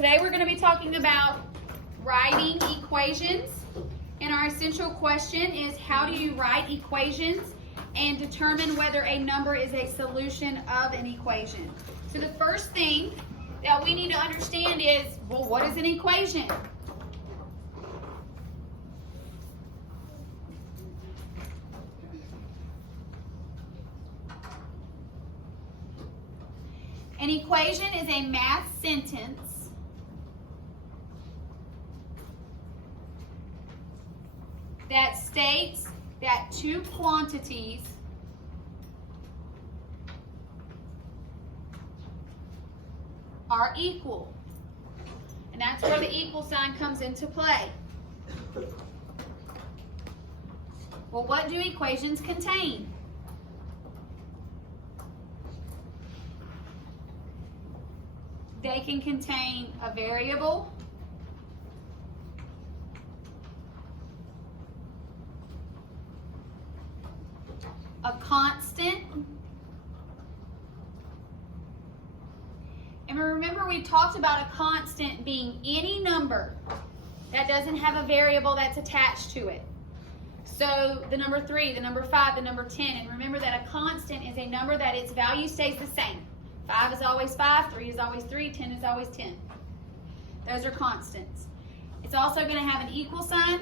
Today we're going to be talking about writing equations. And our essential question is, how do you write equations and determine whether a number is a solution of an equation? So the first thing that we need to understand is, well, what is an equation? An equation is a math sentence that states that two quantities are equal. And that's where the equal sign comes into play. Well, what do equations contain? They can contain a variable, a constant, and remember we talked about a constant being any number that doesn't have a variable that's attached to it. So the number 3, the number 5, the number 10, and remember that a constant is a number that its value stays the same. 5 is always 5, 3 is always 3, 10 is always 10. Those are constants. It's also going to have an equal sign.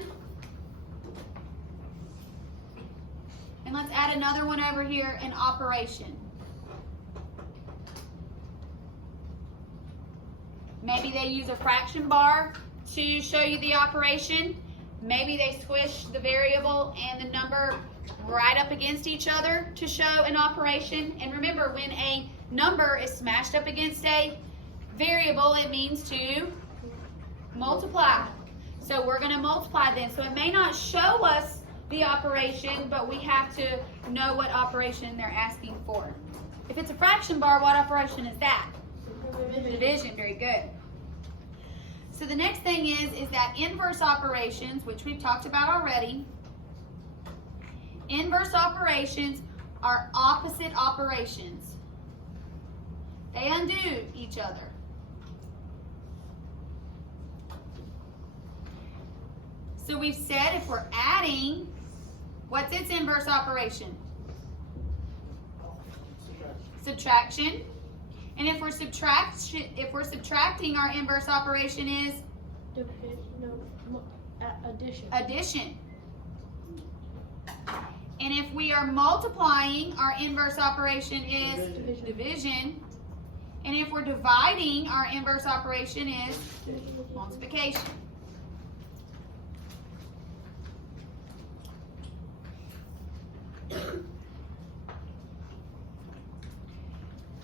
And let's add another one over here, an operation. Maybe they use a fraction bar to show you the operation. Maybe they squish the variable and the number right up against each other to show an operation. And remember, when a number is smashed up against a variable, it means to multiply. So we're going to multiply then. So it may not show us the operation, but we have to know what operation they're asking for. If it's a fraction bar, what operation is that? Division. Very good. So the next thing is that inverse operations, which we've talked about already. Inverse operations are opposite operations. They undo each other. So we've said if we're adding, what's its inverse operation? Subtraction. And if we're subtracting, our inverse operation is addition. Addition. And if we are multiplying, our inverse operation is division. And if we're dividing, our inverse operation is multiplication.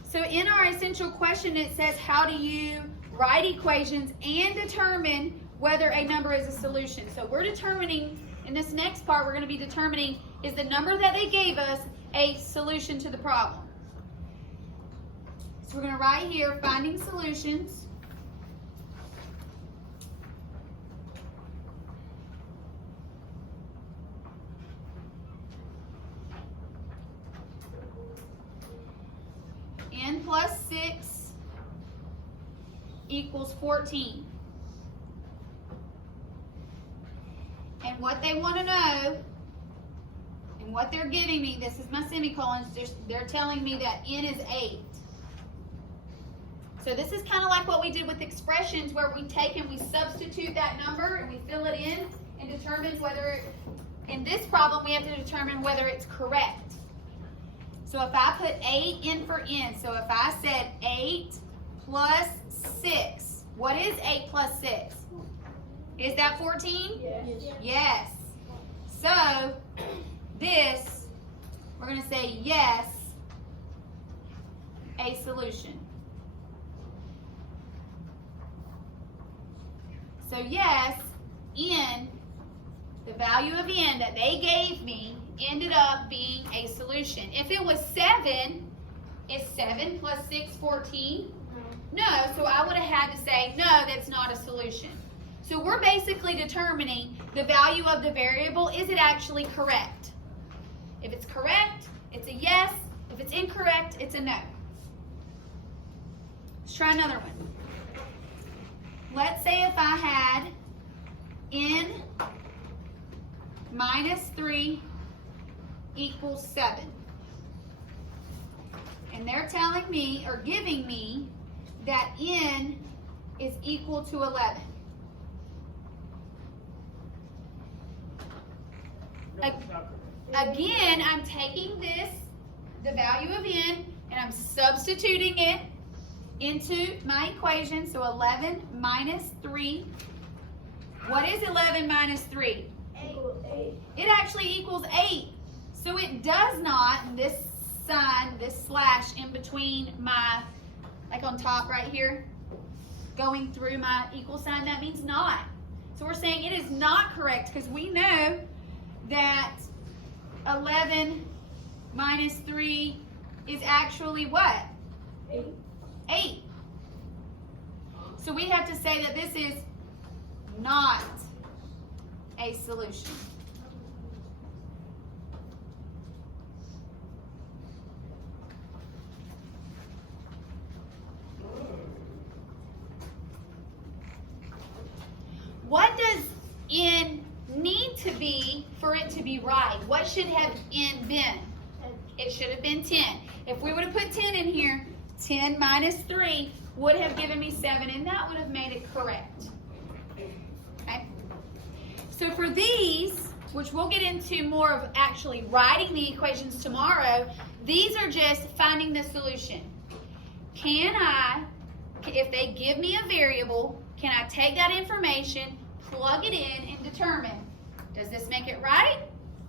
So in our essential question, it says, how do you write equations and determine whether a number is a solution? So we're determining, in this next part, we're going to be determining, is the number that they gave us a solution to the problem? So we're going to write here, finding solutions. N plus 6 equals 14. And what they want to know, and what they're giving me, this is my semicolons, they're telling me that N is 8. So this is kind of like what we did with expressions, where we take and we substitute that number and we fill it in and determine whether, in this problem, we have to determine whether it's correct. So if I put 8 in for N, so if I said 8 plus 6, what is 8 plus 6? Is that 14? Yes. Yes. So this, we're going to say yes, a solution. So yes, N, the value of N that they gave me, ended up being a solution. If it was 7, is 7 plus 6 14? No, so I would have had to say, no, that's not a solution. So we're basically determining the value of the variable. Is it actually correct? If it's correct, it's a yes. If it's incorrect, it's a no. Let's try another one. let's say if I had n minus 3 equals 7. And they're telling me, or giving me, that n is equal to 11. Again, I'm taking this, the value of n, and I'm substituting it into my equation. So 11 minus 3. What is 11 minus 3? 8. It actually equals 8. So it does not, this sign, this slash in between my, like on top right here, going through my equal sign, that means not. So we're saying it is not correct because we know that 11 minus 3 is actually what? 8. So we have to say that this is not a solution. What does n need to be for it to be right? What should have n been? It should have been 10. If we would have put 10 in here, 10 minus 3 would have given me 7, and that would have made it correct. Okay? So for these, which we'll get into more of actually writing the equations tomorrow, these are just finding the solution. Can I, if they give me a variable, can I take that information, plug it in, and determine, does this make it right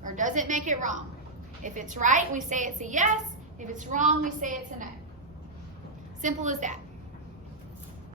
or does it make it wrong? If it's right, we say it's a yes. If it's wrong, we say it's a no. Simple as that.